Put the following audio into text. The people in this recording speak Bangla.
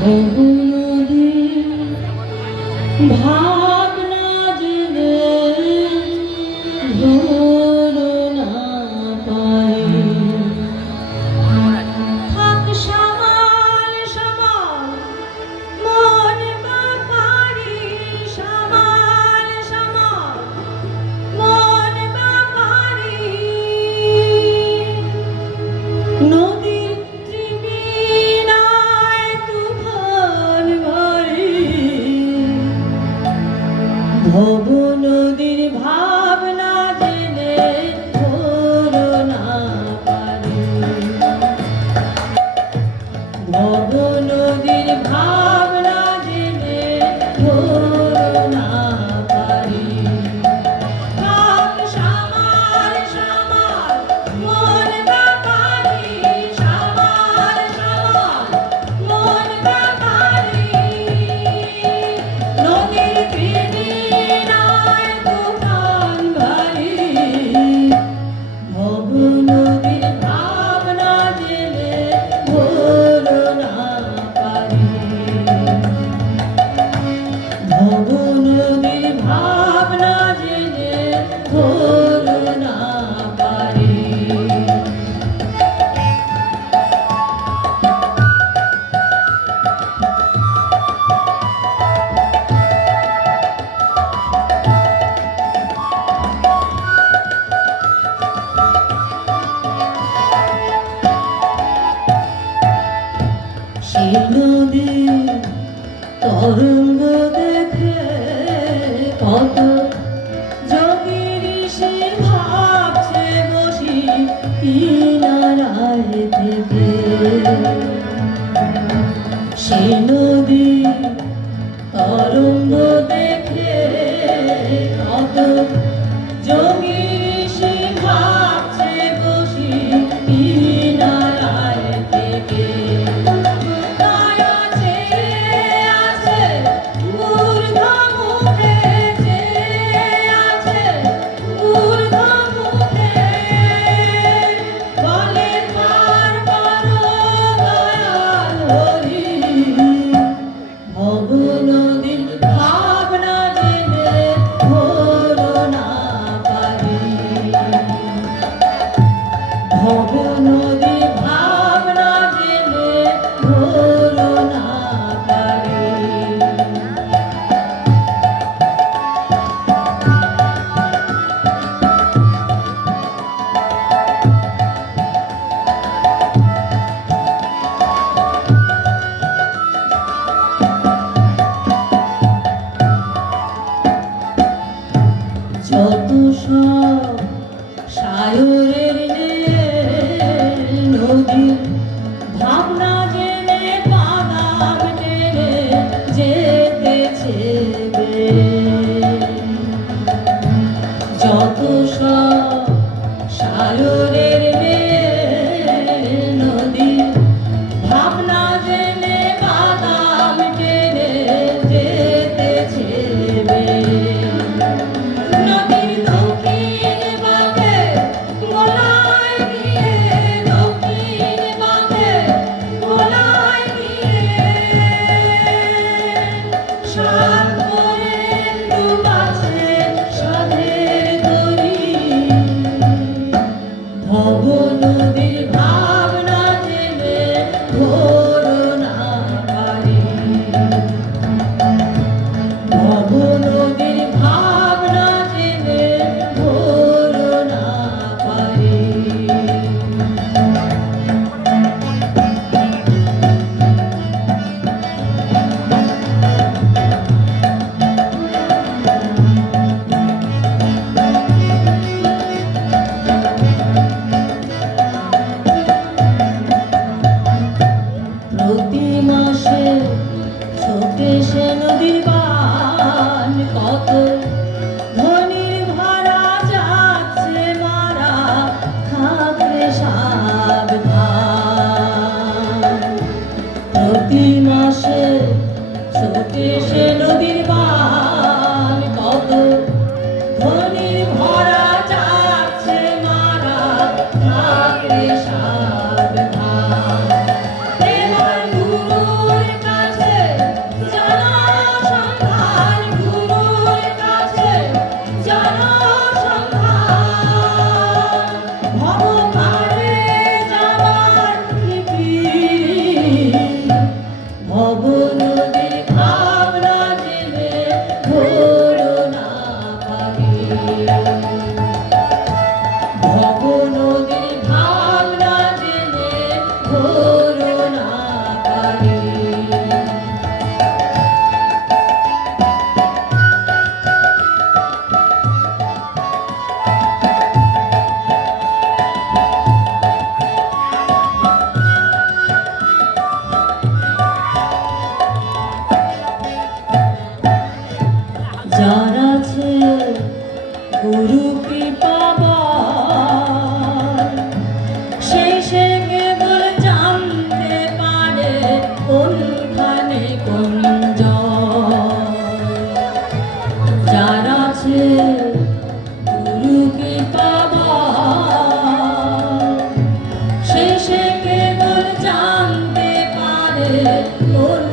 ভবু নদীর ভাবনা জেনে ধরো না পাই, থাক সামাল সামাল মন বাপারি, সামাল সামাল মন বাপারি, নদীর ত্রিবীণায় তুফান ভারী, ভব নদীর ভাবনা জেনে ধরো না পারি, ভব নদীর ভাবনা জেনে ধরো না পারি, থাক সামাল সামাল মন বাপারি, সামাল সামাল মন বাপারি, নদীর ত্রিবীণায় তুফান ভারী, ভব নদীর ভাবনা জেনে ধরো না পারি, ভব নদীর ভাবনা জেনে ধরো না পারি। সে নদীর তরঙ্গ দেখে কত যোগীর সে ভাবছে বসি কিনারায় থেকে, সে নদীর তরঙ্গ দেখে কত যোগীর সে ভাবছে বসি কিনারায় থেকে, ভব নদীর ভাবনা জেনে ধরো না পারি, ভব নদীর ভাবনা জেনে ধরো না পারি। যত সব সায়রের নদীর ভাবনা জেনে বাদাম টেনে যেতেছে যত সব সায়রের নদীর ভাবনা জেনে বাদাম টেনে যেতেছে, নদীর দক্ষিণ বাঁকে গোলায় নিয়ে, দক্ষিণ বাঁকে গোলায় নিয়ে, সাত করে ডুবাছে সাধের তরী, ভব নদীর ভাবনা জেনে ধরো না পারি, ভব নদীর ভাবনা জেনে ধরো না পারি। প্রতি মাসে ছোটে সে নদীর বান, কত ধনির ভাড়া যাচ্ছে মারা, থাকলে সাবধান, প্রতি মাসে ছোটে সে নদীর বান, কত ধনির ভরা যাচ্ছে মারা, থাকলে সাবধান। কোন যার আছে গুরুকে পাবার সে কেবল জানতে পারে কোন